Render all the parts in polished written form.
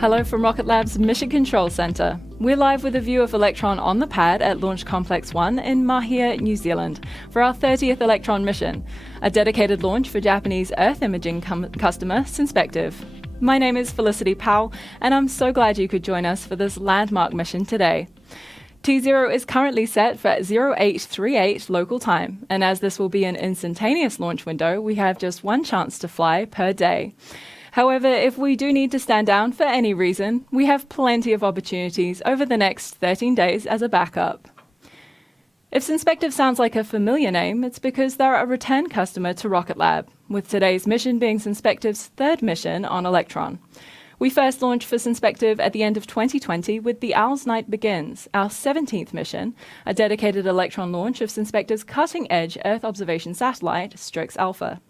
Hello from Rocket Lab's Mission Control Centre. We're live with a view of Electron on the pad at Launch Complex 1 in Mahia, New Zealand, for our 30th Electron mission, a dedicated launch for Japanese Earth imaging customer Synspective. My name is Felicity Powell, and I'm so glad you could join us for this landmark mission today. T0 is currently set for 0838 local time, and as this will be an instantaneous launch window, we have just one chance to fly per day. However, if we do need to stand down for any reason, we have plenty of opportunities over the next 13 days as a backup. If Synspective sounds like a familiar name, it's because they're a return customer to Rocket Lab, with today's mission being Synspective's third mission on Electron. We first launched for Synspective at the end of 2020 with the Owl's Night Begins, our 17th mission, a dedicated Electron launch of Synspective's cutting-edge Earth observation satellite, Strix Alpha.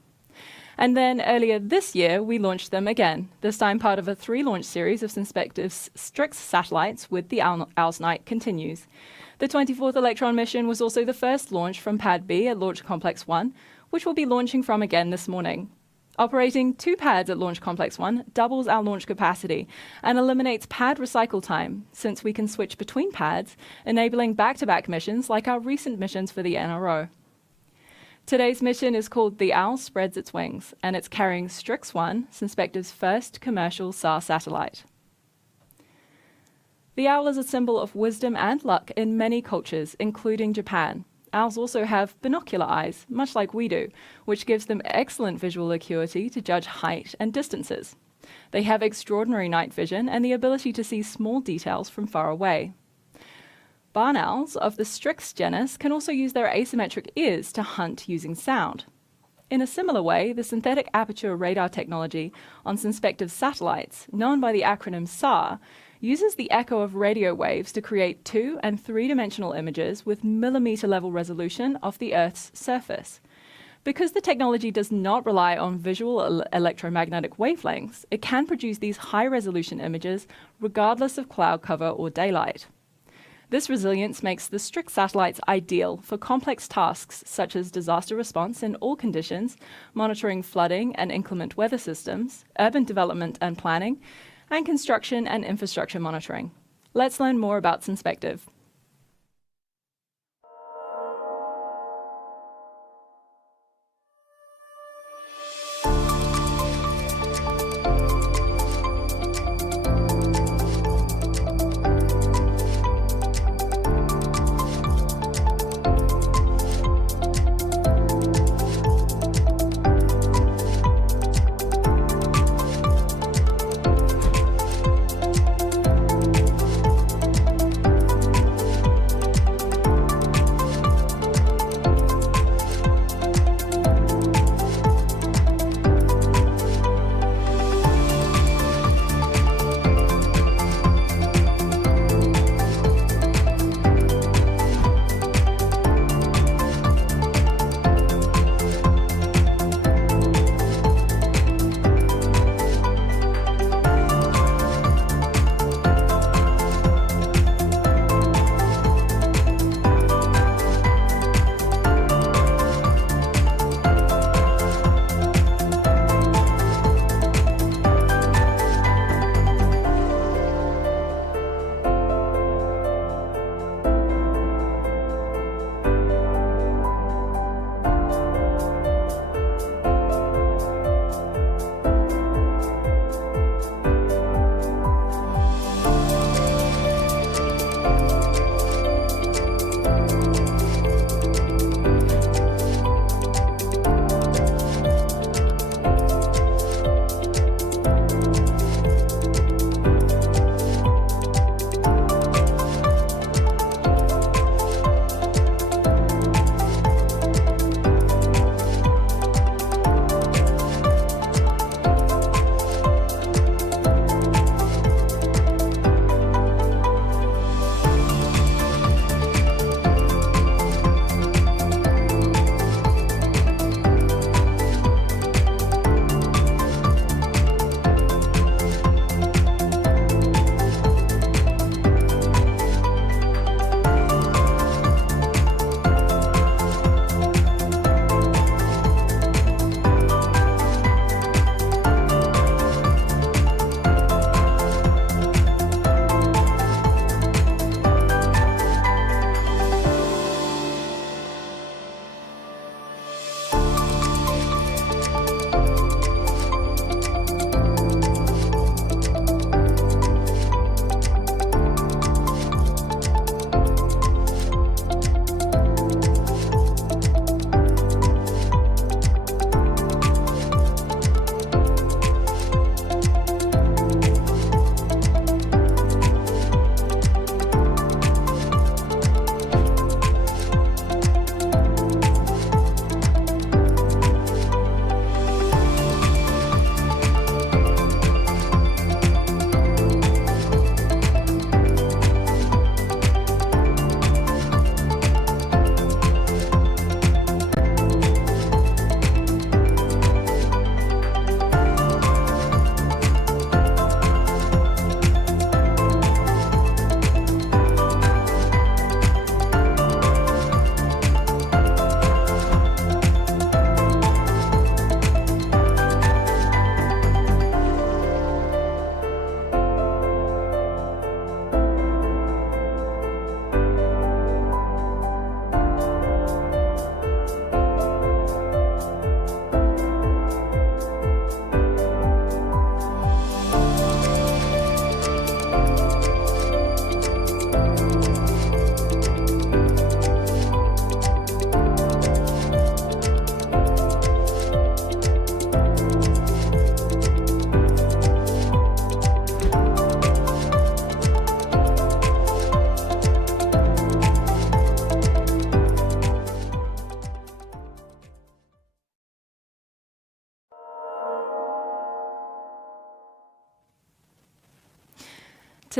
And then earlier this year, we launched them again, this time part of a 3-launch series of Synspective's Strix satellites with the Owl's Night continues. The 24th Electron mission was also the first launch from Pad B at Launch Complex 1, which we'll be launching from again this morning. Operating 2 pads at Launch Complex 1 doubles our launch capacity and eliminates pad recycle time, since we can switch between pads, enabling back-to-back missions like our recent missions for the NRO. Today's mission is called The Owl Spreads Its Wings, and it's carrying Strix 1, Synspective's first commercial SAR satellite. The owl is a symbol of wisdom and luck in many cultures, including Japan. Owls also have binocular eyes, much like we do, which gives them excellent visual acuity to judge height and distances. They have extraordinary night vision and the ability to see small details from far away. Barn owls of the Strix genus can also use their asymmetric ears to hunt using sound. In a similar way, the synthetic aperture radar technology on Synspective satellites, known by the acronym SAR, uses the echo of radio waves to create 2- and 3-dimensional images with millimeter-level resolution of the Earth's surface. Because the technology does not rely on visual electromagnetic wavelengths, it can produce these high-resolution images regardless of cloud cover or daylight. This resilience makes the Strix satellites ideal for complex tasks such as disaster response in all conditions, monitoring flooding and inclement weather systems, urban development and planning, and construction and infrastructure monitoring. Let's learn more about Synspective.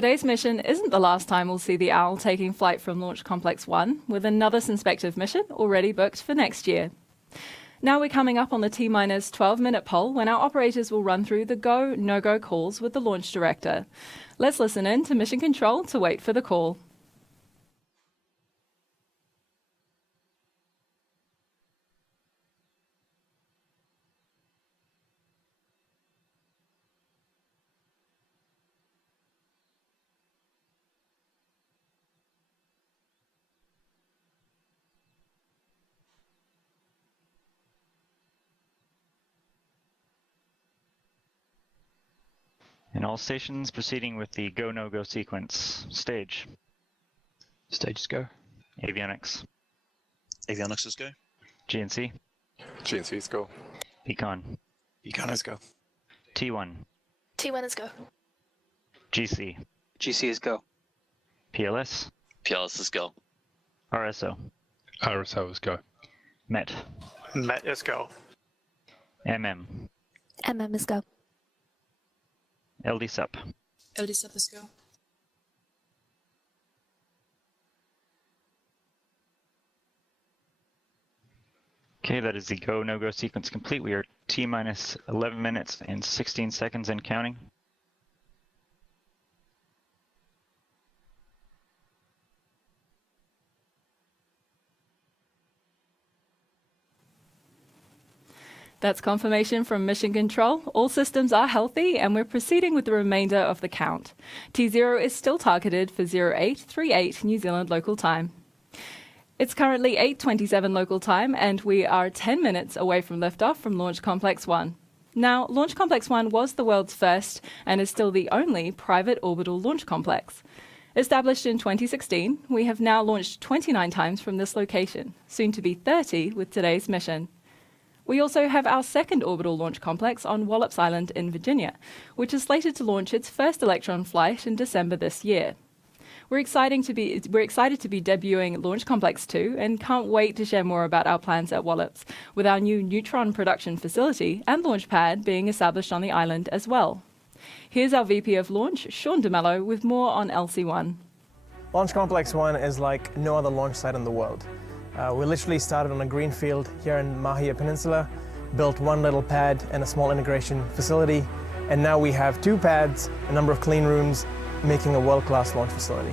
today's mission isn't the last time we'll see the Owl taking flight from Launch Complex 1, with another Synspective mission already booked for next year. Now we're coming up on the T-minus 12-minute poll when our operators will run through the go, no-go calls with the launch director. Let's listen in to Mission Control to wait for the call. In all stations, proceeding with the go, no-go sequence. Stage. Stages go. Avionics. Avionics is go. GNC. GNC's go. Econ. Econ is go. T1. T1 is go. GC. GC is go. PLS. PLS is go. RSO. RSO is go. MET. Met is go. MM. MM is go. LD SUP. LD sub is go. Okay, that is the go, no-go sequence complete. We are T-minus 11 minutes and 16 seconds and counting. That's confirmation from Mission Control. All systems are healthy and we're proceeding with the remainder of the count. T0 is still targeted for 0838 New Zealand local time. It's currently 8:27 local time and we are 10 minutes away from liftoff from Launch Complex 1. Now, Launch Complex 1 was the world's first and is still the only private orbital launch complex. Established in 2016, we have now launched 29 times from this location, soon to be 30 with today's mission. We also have our second orbital launch complex on Wallops Island in Virginia, which is slated to launch its first Electron flight in December this year. We're excited to be debuting Launch Complex 2 and can't wait to share more about our plans at Wallops, with our new Neutron production facility and launch pad being established on the island as well. Here's our VP of Launch, Sean DeMello, with more on LC1. Launch Complex 1 is like no other launch site in the world. We literally started on a green field here in Mahia Peninsula, built one little pad and a small integration facility, and now we have 2 pads, a number of clean rooms, making a world-class launch facility.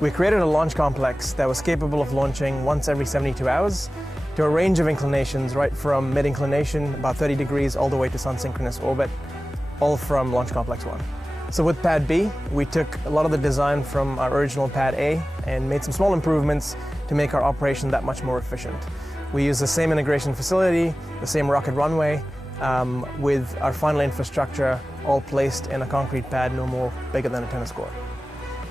We created a launch complex that was capable of launching once every 72 hours to a range of inclinations, right from mid-inclination, about 30 degrees, all the way to sun-synchronous orbit, all from Launch Complex 1. So with Pad B, we took a lot of the design from our original Pad A and made some small improvements to make our operation that much more efficient. We use the same integration facility, the same rocket runway, with our final infrastructure all placed in a concrete pad no more bigger than a tennis court.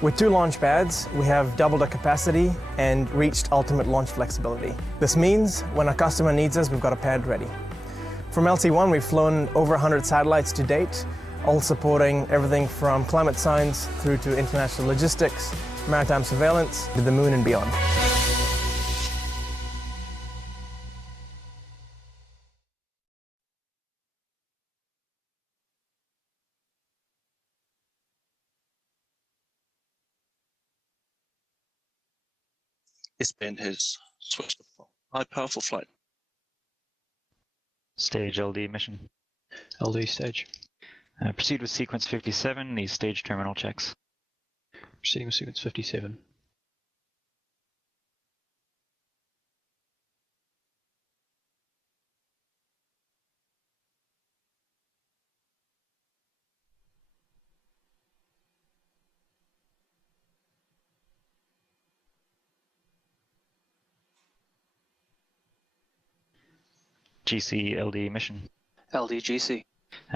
With 2 launch pads, we have doubled our capacity and reached ultimate launch flexibility. This means when a customer needs us, we've got a pad ready. From LC1, we've flown over 100 satellites to date, all supporting everything from climate science through to international logistics, maritime surveillance, to the moon and beyond. S-band has switched to high powerful flight. Stage LD mission. LD stage. Proceed with sequence 57, the stage terminal checks. Proceeding with sequence 57. GC LD mission. LDGC.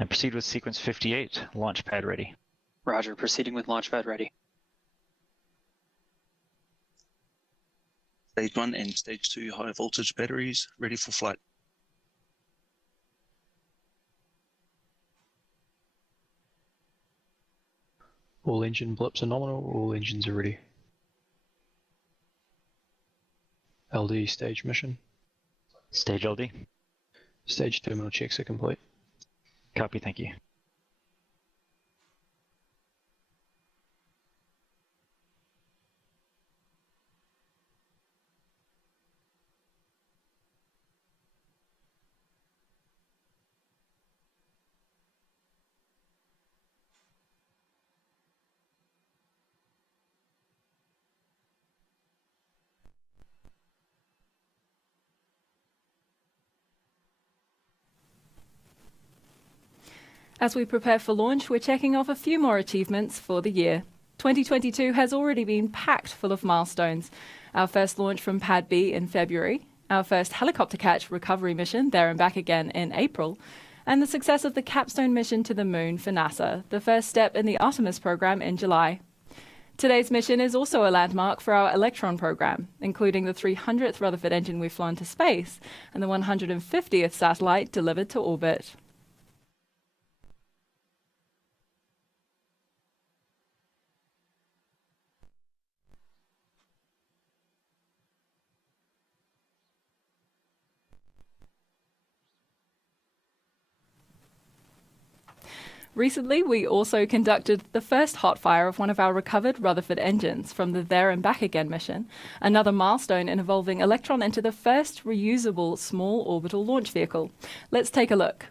Proceed with sequence 58, launch pad ready. Roger, proceeding with launch pad ready. Stage 1 and Stage 2 high voltage batteries ready for flight. All engine blips are nominal, all engines are ready. LD stage mission. Stage LD. Stage terminal checks are complete. Copy, thank you. As we prepare for launch, we're checking off a few more achievements for the year. 2022 has already been packed full of milestones. Our first launch from Pad B in February, our first helicopter catch recovery mission there and back again in April, and the success of the capstone mission to the moon for NASA, the first step in the Artemis program in July. Today's mission is also a landmark for our Electron program, including the 300th Rutherford engine we've flown to space and the 150th satellite delivered to orbit. Recently, we also conducted the first hot fire of one of our recovered Rutherford engines from the There and Back Again mission, another milestone in evolving Electron into the first reusable small orbital launch vehicle. Let's take a look.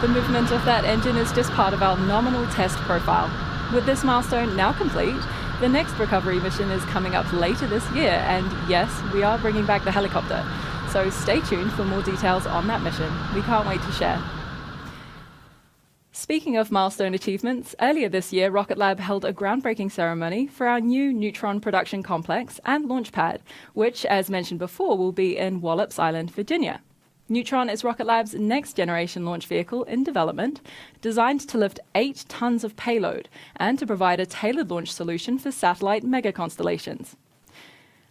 The movement of that engine is just part of our nominal test profile. With this milestone now complete, the next recovery mission is coming up later this year, and yes, we are bringing back the helicopter. So stay tuned for more details on that mission. We can't wait to share. Speaking of milestone achievements, earlier this year, Rocket Lab held a groundbreaking ceremony for our new Neutron production complex and launch pad, which, as mentioned before, will be in Wallops Island, Virginia. Neutron is Rocket Lab's next-generation launch vehicle in development, designed to lift 8 tons of payload and to provide a tailored launch solution for satellite megaconstellations.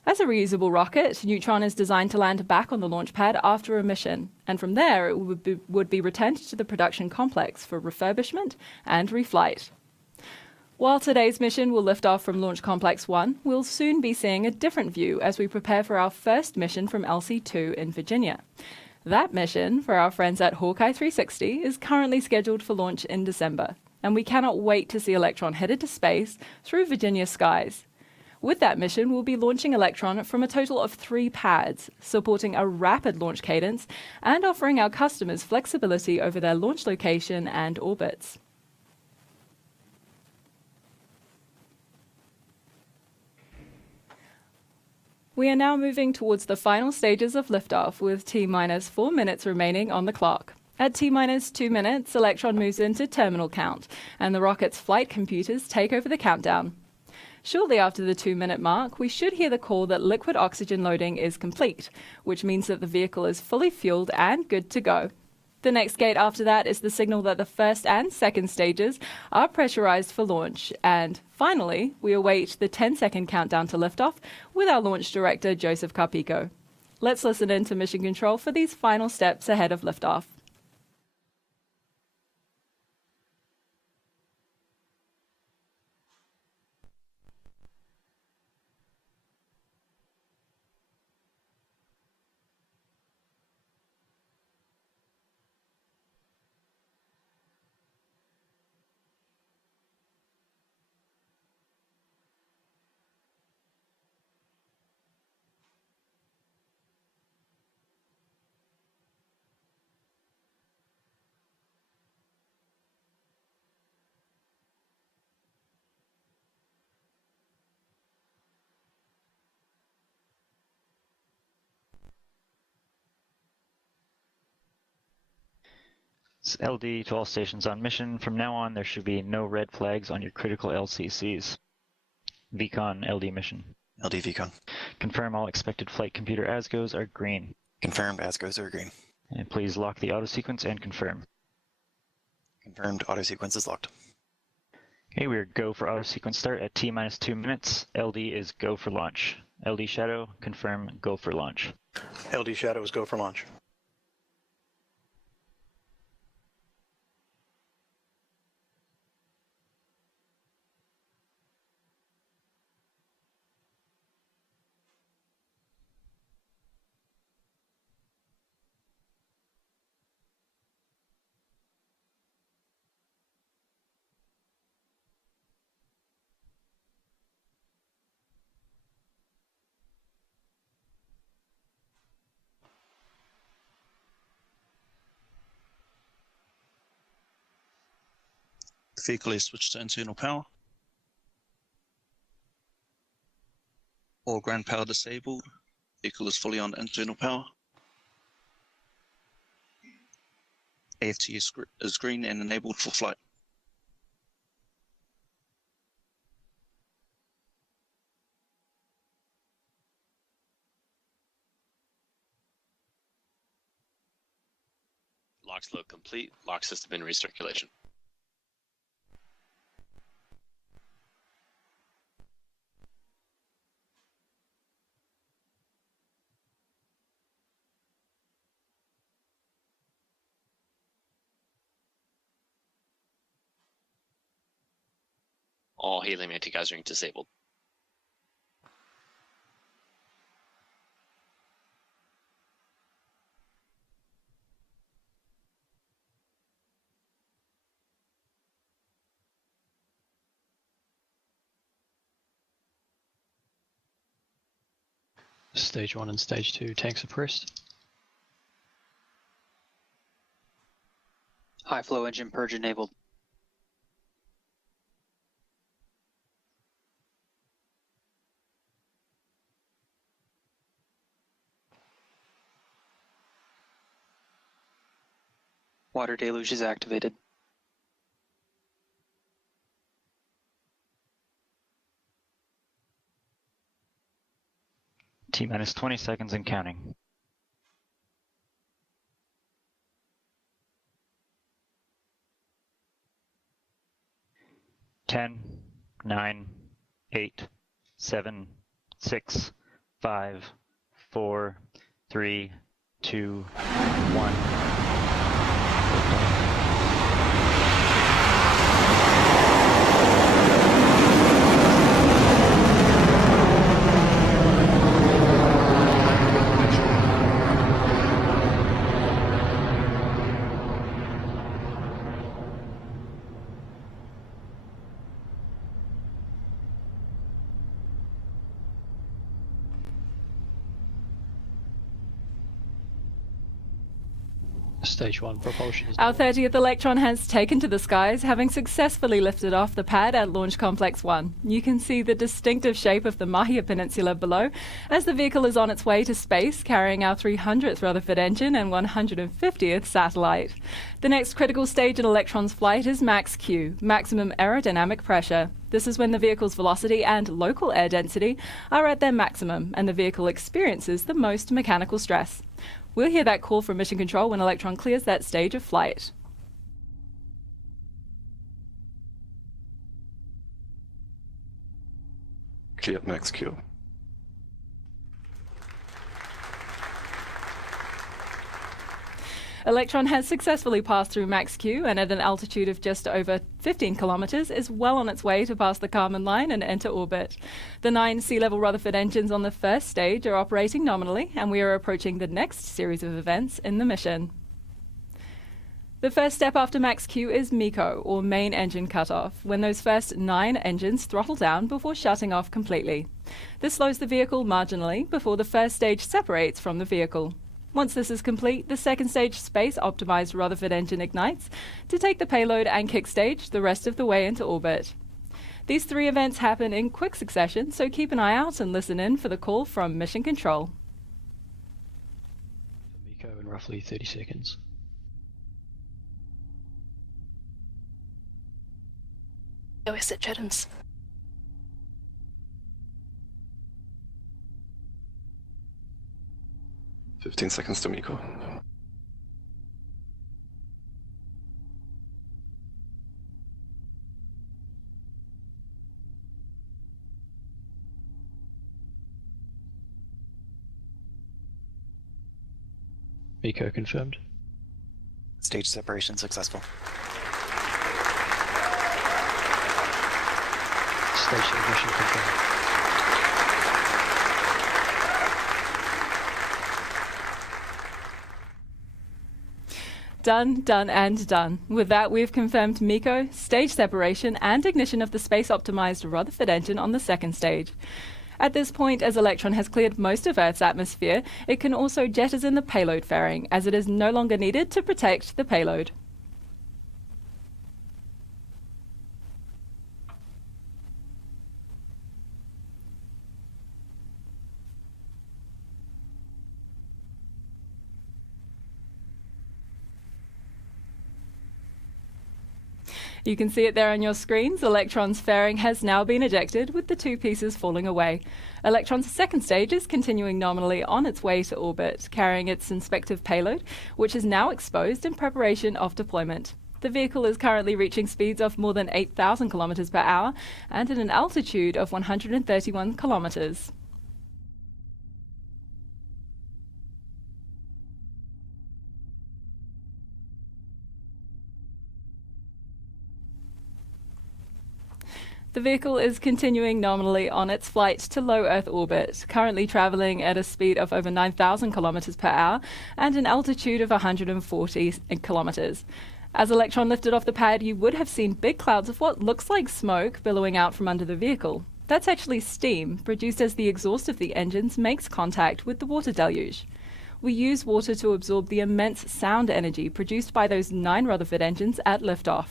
As a reusable rocket, Neutron is designed to land back on the launch pad after a mission, and from there it would be returned to the production complex for refurbishment and reflight. While today's mission will lift off from Launch Complex 1, we'll soon be seeing a different view as we prepare for our first mission from LC-2 in Virginia. That mission, for our friends at Hawkeye 360, is currently scheduled for launch in December, and we cannot wait to see Electron headed to space through Virginia's skies. With that mission, we'll be launching Electron from a total of 3 pads, supporting a rapid launch cadence and offering our customers flexibility over their launch location and orbits. We are now moving towards the final stages of liftoff with T-minus 4 minutes remaining on the clock. At T-minus 2 minutes, Electron moves into terminal count, and the rocket's flight computers take over the countdown. Shortly after the 2-minute mark, we should hear the call that liquid oxygen loading is complete, which means that the vehicle is fully fueled and good to go. The next gate after that is the signal that the first and second stages are pressurized for launch. And finally, we await the 10-second countdown to liftoff with our launch director, Joseph Carpico. Let's listen in to Mission Control for these final steps ahead of liftoff. It's LD to all stations on mission. From now on, there should be no red flags on your critical LCCs. VCON LD mission. LD VCON. Confirm all expected flight computer ASGOs are green. Confirmed ASGOs are green. And please lock the auto sequence and confirm. Confirmed, auto sequence is locked. Okay, we're go for auto sequence start at T minus 2 minutes. LD is go for launch. LD Shadow, confirm go for launch. LD Shadow is go for launch. The vehicle is switched to internal power. All ground power disabled. Vehicle is fully on internal power. AFT is green and enabled for flight. Locks load complete. Lock system in recirculation. All helium anti-geysering disabled. Stage 1 and Stage 2 tanks are pressed. High flow engine purge enabled. Water deluge is activated. T minus 20 seconds and counting. Ten, 9, 8, 7, 6, 5, 4, 3, 2, 1. Stage 1 propulsion is Our done. 30th Electron has taken to the skies, having successfully lifted off the pad at Launch Complex 1. You can see the distinctive shape of the Mahia Peninsula below as the vehicle is on its way to space, carrying our 300th Rutherford engine and 150th satellite. The next critical stage in Electron's flight is Max Q, maximum aerodynamic pressure. This is when the vehicle's velocity and local air density are at their maximum and the vehicle experiences the most mechanical stress. We'll hear that call from Mission Control when Electron clears that stage of flight. Cleared max Q. Electron has successfully passed through Max Q and at an altitude of just over 15 kilometers is well on its way to pass the Kármán line and enter orbit. The 9 sea-level Rutherford engines on the first stage are operating nominally, and we are approaching the next series of events in the mission. The first step after Max Q is MECO, or main engine cutoff, when those first 9 engines throttle down before shutting off completely. This slows the vehicle marginally before the first stage separates from the vehicle. Once this is complete, the second stage space-optimized Rutherford engine ignites to take the payload and kick stage the rest of the way into orbit. These 3 events happen in quick succession, so keep an eye out and listen in for the call from Mission Control. MECO in roughly 30 seconds. OS at Chettons. 15 seconds to MECO. MECO confirmed. Stage separation successful. Stage 2 mission confirmed. Done, done, and done. With that, we've confirmed MECO, stage separation, and ignition of the space-optimized Rutherford engine on the second stage. At this point, as Electron has cleared most of Earth's atmosphere, it can also jettison the payload fairing, as it is no longer needed to protect the payload. You can see it there on your screens. Electron's fairing has now been ejected, with the two pieces falling away. Electron's second stage is continuing nominally on its way to orbit, carrying its inspective payload, which is now exposed in preparation of deployment. The vehicle is currently reaching speeds of more than 8,000 kilometers per hour and at an altitude of 131 kilometers. The vehicle is continuing nominally on its flight to low Earth orbit, currently traveling at a speed of over 9,000 kilometers per hour and an altitude of 140 kilometers. As Electron lifted off the pad, you would have seen big clouds of what looks like smoke billowing out from under the vehicle. That's actually steam, produced as the exhaust of the engines makes contact with the water deluge. We use water to absorb the immense sound energy produced by those 9 Rutherford engines at liftoff.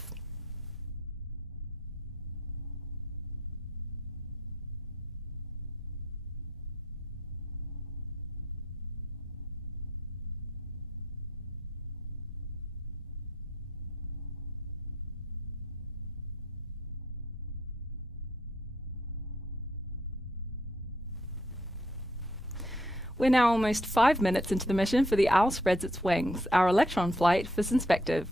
We're now almost 5 minutes into the mission for the Owl spreads its wings, our Electron flight for Synspective.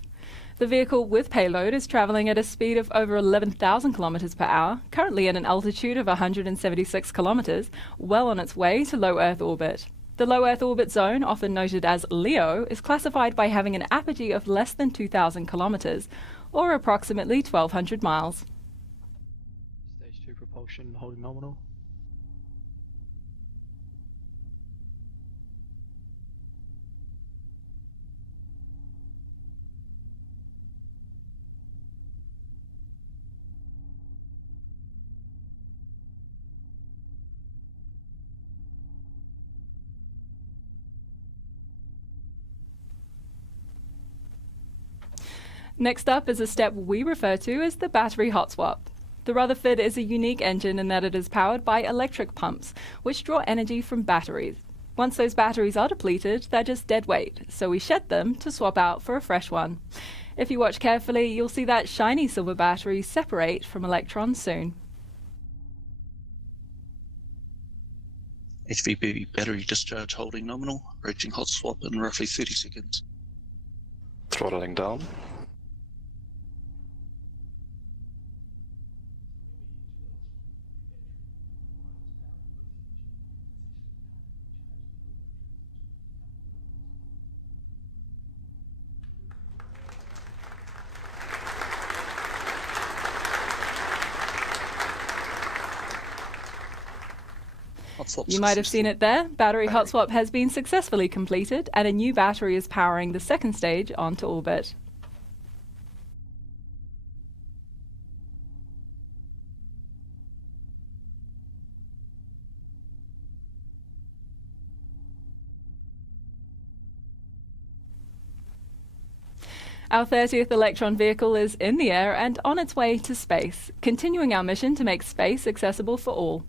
The vehicle with payload is traveling at a speed of over 11,000 kilometers per hour, currently at an altitude of 176 kilometers, well on its way to low Earth orbit. The low Earth orbit zone, often noted as LEO, is classified by having an apogee of less than 2,000 kilometers, or approximately 1,200 miles. Stage 2 propulsion holding nominal. Next up is a step we refer to as the battery hot swap. The Rutherford is a unique engine in that it is powered by electric pumps, which draw energy from batteries. Once those batteries are depleted, they're just dead weight, so we shed them to swap out for a fresh one. If you watch carefully, you'll see that shiny silver battery separate from Electron soon. HVB battery discharge holding nominal, approaching hot swap in roughly 30 seconds. Throttling down. You might have seen it there. Battery hot swap has been successfully completed, and a new battery is powering the second stage onto orbit. Our 30th Electron vehicle is in the air and on its way to space, continuing our mission to make space accessible for all.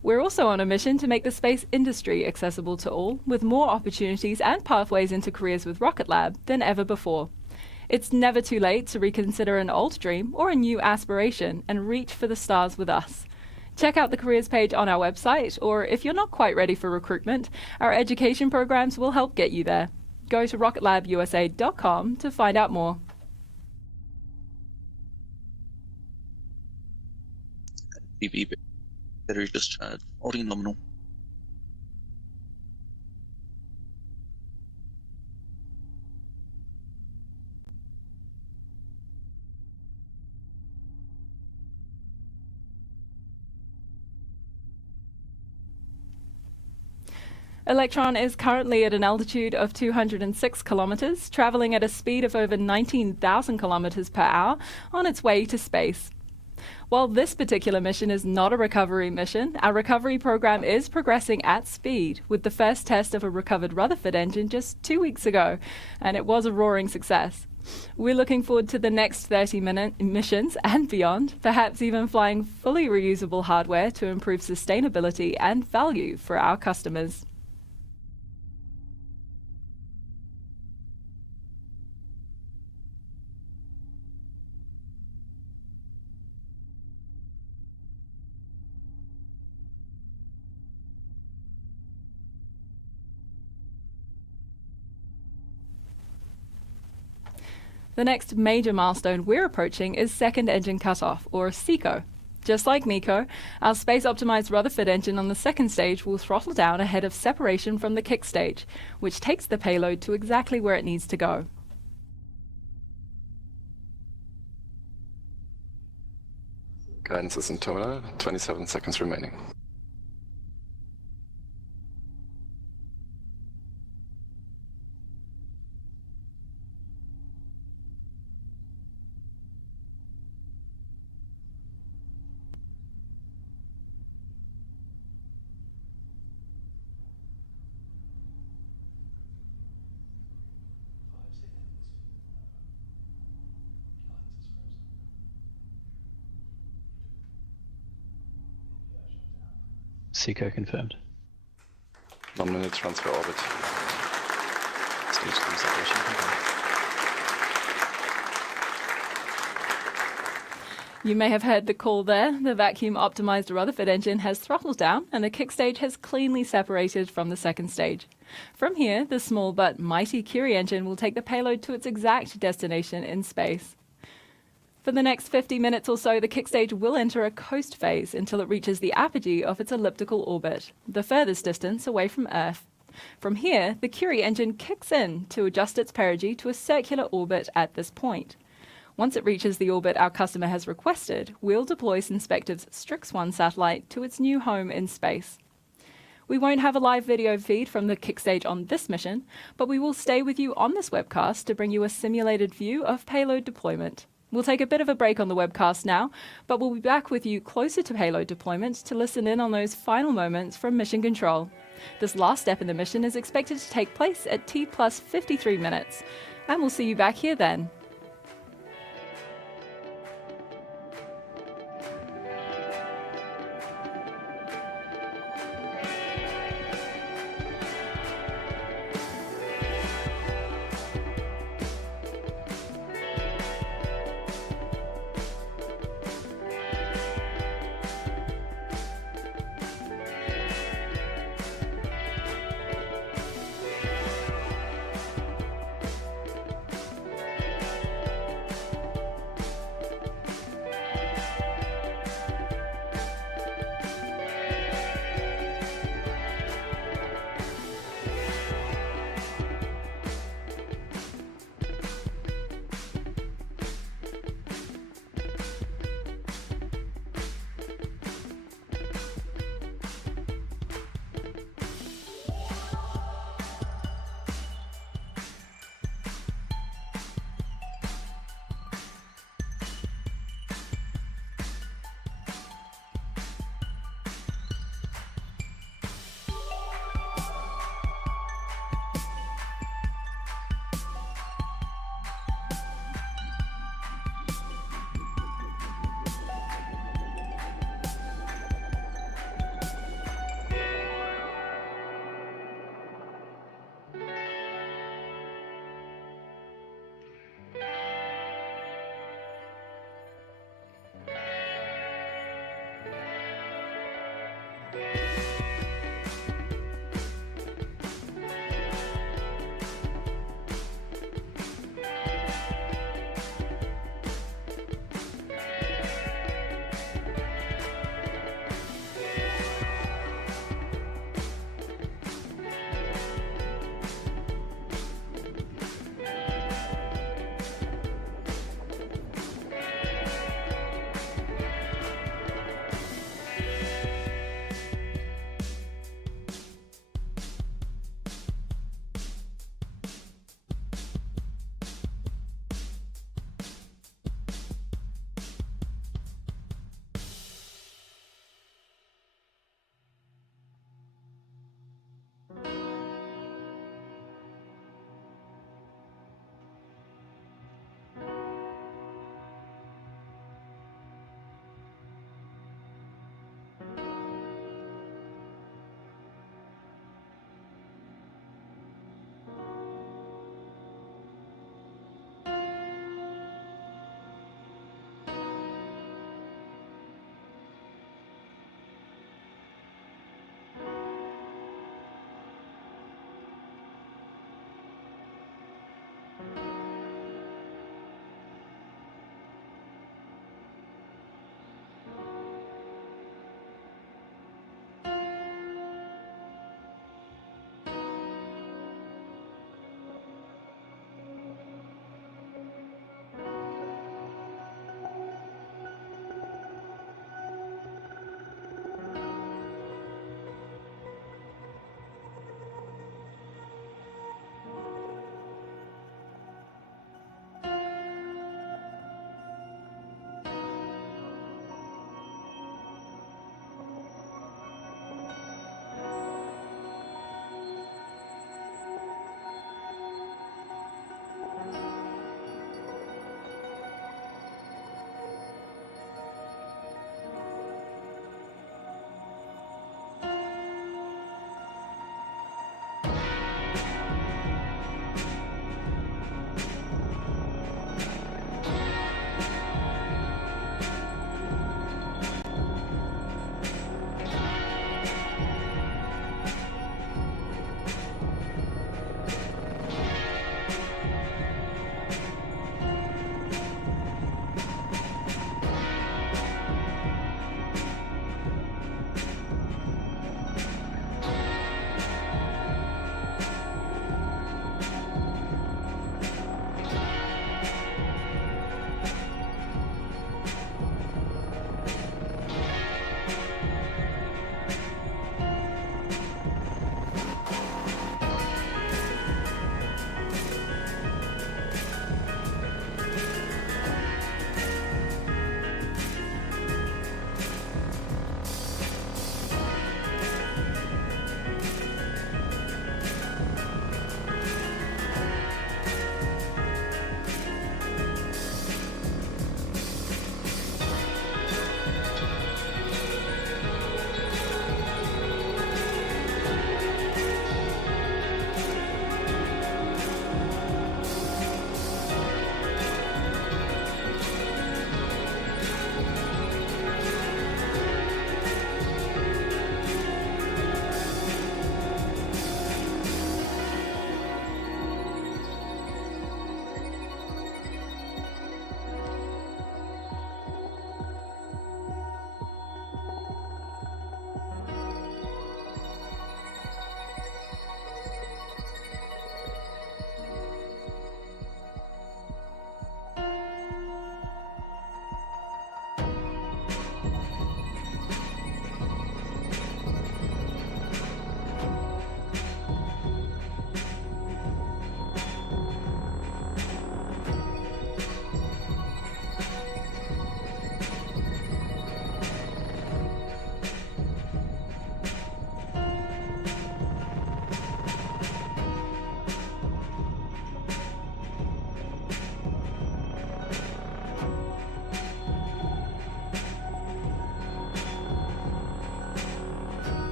We're also on a mission to make the space industry accessible to all, with more opportunities and pathways into careers with Rocket Lab than ever before. It's never too late to reconsider an old dream or a new aspiration and reach for the stars with us. Check out the careers page on our website, or if you're not quite ready for recruitment, our education programs will help get you there. Go to rocketlabusa.com to find out more. HVB battery discharge holding nominal. Electron is currently at an altitude of 206 kilometers, traveling at a speed of over 19,000 kilometers per hour on its way to space. While this particular mission is not a recovery mission, our recovery program is progressing at speed, with the first test of a recovered Rutherford engine just 2 weeks ago, and it was a roaring success. We're looking forward to the next 30-minute missions and beyond, perhaps even flying fully reusable hardware to improve sustainability and value for our customers. The next major milestone we're approaching is second engine cutoff, or SECO. Just like MECO, our space-optimized Rutherford engine on the second stage will throttle down ahead of separation from the kick stage, which takes the payload to exactly where it needs to go. Guidance is in terminal, 27 seconds remaining. SECO confirmed. Nominal transfer orbit. Stage 3 separation confirmed. You may have heard the call there. The vacuum-optimized Rutherford engine has throttled down, and the kick stage has cleanly separated from the second stage. From here, the small but mighty Curie engine will take the payload to its exact destination in space. For the next 50 minutes or so, the kick stage will enter a coast phase until it reaches the apogee of its elliptical orbit, the furthest distance away from Earth. From here, the Curie engine kicks in to adjust its perigee to a circular orbit at this point. Once it reaches the orbit our customer has requested, we'll deploy Synspective's Strix-1 satellite to its new home in space. We won't have a live video feed from the kick stage on this mission, but we will stay with you on this webcast to bring you a simulated view of payload deployment. We'll take a bit of a break on the webcast now, but we'll be back with you closer to payload deployment to listen in on those final moments from mission control. This last step in the mission is expected to take place at T plus 53 minutes, and we'll see you back here then.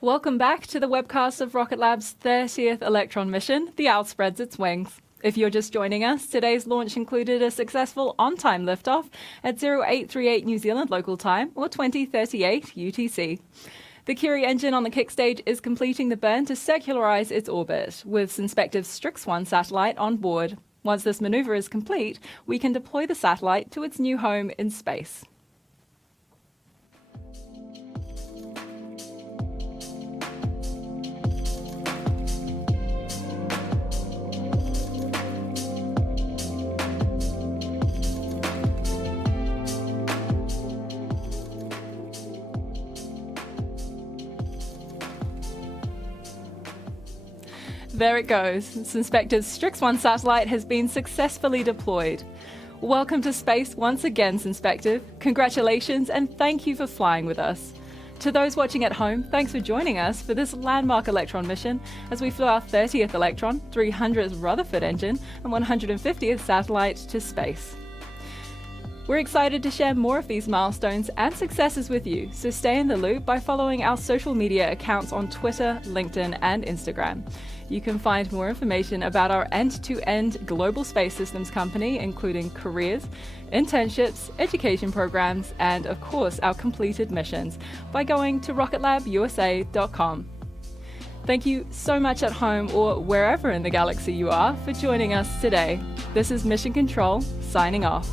Welcome back to the webcast of Rocket Lab's 30th Electron mission, The Owl Spreads Its Wings. If you're just joining us, today's launch included a successful on-time liftoff at 0838 New Zealand local time, or 2038 UTC. The Curie engine on the kick stage is completing the burn to circularize its orbit, with Synspective's Strix-1 satellite on board. Once this maneuver is complete, we can deploy the satellite to its new home in space. There it goes. Synspective's Strix-1 satellite has been successfully deployed. Welcome to space once again, Synspective. Congratulations and thank you for flying with us. To those watching at home, thanks for joining us for this landmark Electron mission as we flew our 30th Electron, 300th Rutherford engine, and 150th satellite to space. We're excited to share more of these milestones and successes with you, so stay in the loop by following our social media accounts on Twitter, LinkedIn, and Instagram. You can find more information about our end-to-end global space systems company, including careers, internships, education programs, and of course our completed missions, by going to rocketlabusa.com. Thank you so much at home or wherever in the galaxy you are for joining us today. This is Mission Control, signing off.